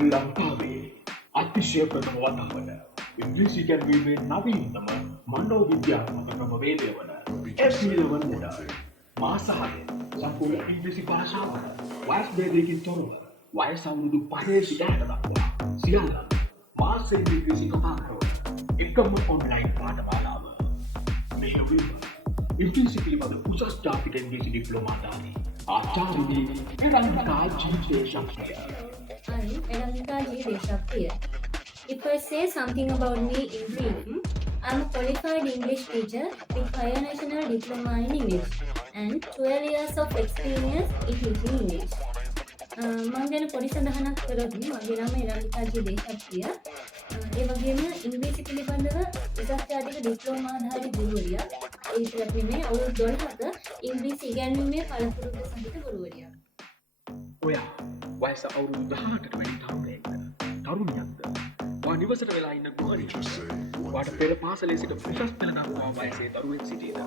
ලංකාවේ අතිශය ප්‍රථම වතාවට ඉංග්‍රීසි ඉගැන්වීමේ නවීනතම මනෝවිද්‍යාත්මක ක්‍රමවේදය වන S11 උඩ මාස 6 සම්පූර්ණ ඉංග්‍රීසි භාෂාවට වයස් භේදයකින් තොරව වයස අවුරුදු 5 සිට 60 දක්වා සියල්ලම මාසෙන් ඉංග්‍රීසි කතා කරන එකම ඔන්ලයින් පාඨමාලාව. මෙහෙයවීම ඉංග්‍රීසි පිළිබඳ උසස් ජාතික ඉංග්‍රීසි ඩිප්ලෝමාධාරී ආචාර්ය එරංගිකා ජීවිතේශක්තිය. I'm Eramika G. Deshappriya. If I say something about me in brief, I'm a qualified English teacher with higher national diploma in English and 12 years of experience in teaching English. මම ගැන පොඩි සඳහනක් කරොත් මගේ නම එරමිකා ජී දේශප්‍රිය. ඒ වගේම ඉංග්‍රීසි පිළිබඳව උසස් ජාතික ඩිප්ලෝමාධාරී ගුරුවරියක්. ඒ විතරක් නෙමෙයි අවුරුදු 12ක ඉංග්‍රීසි ඉගැන්වීමේ පළපුරුදු සහිත ගුරුවරියක්. ඔයා වයස අවුරුදු 18කට වැඩි තරුණයෙක්ද? වා නිවසට වෙලා ඉන්න ගුවරියෙක්ද? වාට පෙර පාසලේ සිට ප්‍රශස් පෙළ දක්වා වයසේ දරුවෙක් සිටීද?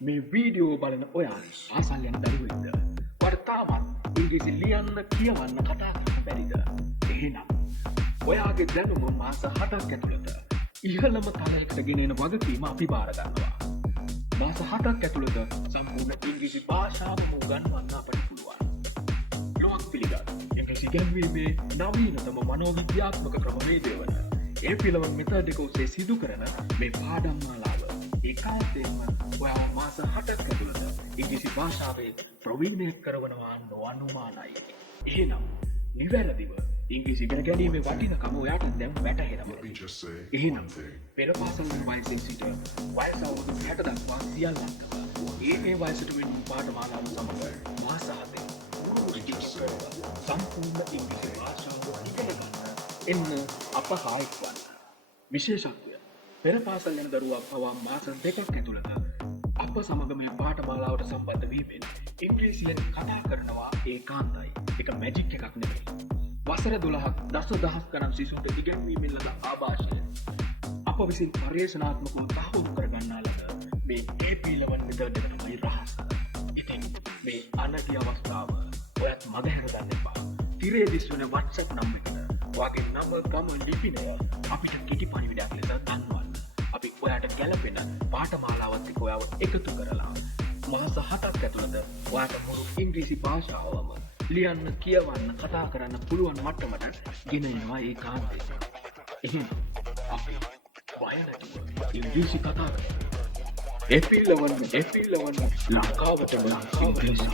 මේ වීඩියෝ බලන ඔයා පාසල් යන දරුවෙක්ද? වාට තාමත් ඉංග්‍රීසි ලියන්න කියවන්න කතා කරන්න බැරිද? එහෙනම් ඔයාගේ දැනුම මාස 7ක් ඇතුළත ඉහළම තලයකට ගෙනෙන වගකීම අපි බාර ගන්නවා. මාස 7ක් ඇතුළත සම්පූර්ණ ඉංග්‍රීසි භාෂාවම උගන්වන්න අපට පුළුවන්. ලෝක පිළිගත් ඉංග්‍රීසි ඉගැන්වීමේ නවීනතම මනෝවිද්‍යාත්මක ක්‍රමවේදය වන A11 මෙතඩ් එක ඔස්සේ සිදු කරන මේ පාඩම් මාලාව ඒකාන්තයෙන්ම ඔයාව මාස 7ක් ඇතුළත ඉංග්‍රීසි භාෂාවේ ප්‍රවීණයෙක් කරවනවා නොඅනුමානයි. එහෙනම් නිවැරදිව ඉංග්‍රීසි ඉගෙන ගැනීමේ වටිනකම ඔයාට දැන් වැටහෙනවා. එහෙනම් පෙර පාසල් වයසින් සිට වයස අවුරුදු 60 දක්වා සියල්ලක්ම ඒ වයසට වෙන පාඨමාලාව සමග මාස 7 සම්පූර්ණ ඉංග්‍රීසි භාෂාව ඉගෙන ගන්න එන්න අප හා එක්වන්න. විශේෂත්වය පෙර පාසල් යන දරුවා පවා මාස 2ක් ඇතුළත අප සමග මේ පාඨමාලාවට සම්බන්ධ වීමෙන් ඉංග්‍රීසියෙන් කතා කරනවා ඒකාන්තයි. ඒක මැජික් එකක් නෙමෙයි. වසර 12ක් දසදහස් ගණන් සිසුන්ට ඉගෙනීමෙන් ලද ආభాෂය අප විසින් පර්යේෂණාත්මකව තහවුරු කරගන්නා ලද මේ AP11 මෙතඩ් එක තමයි රහස. ඉතින් මේ අනගි අවස්ථාව ඔයත් මගහැර ගන්න එපා. තිරේ දිස්වන WhatsApp නම්බර් එකට ඔයාගේ නම ගම ලිපිනය අපිට කෙටි පණිවිඩයක් ලෙස දන්වන්න. අපි ඔයාට ගැළපෙන පාඨමාලාවත් එක්ක ඔයාව එකතු කරලා මාස 7ක් ඇතුළත ඔයාට මුළු ඉංග්‍රීසි භාෂාවම ලියන්න කියවන්න කතා කරන්න පුළුවන් මට්ටමට ගෙන එනවා ඒකාන්තයෙන්. එහෙනම් අපි බය නැතුව ඉංග්‍රීසි කතා කරමු. AP11 ලංකාවටම ඉංග්‍රීසි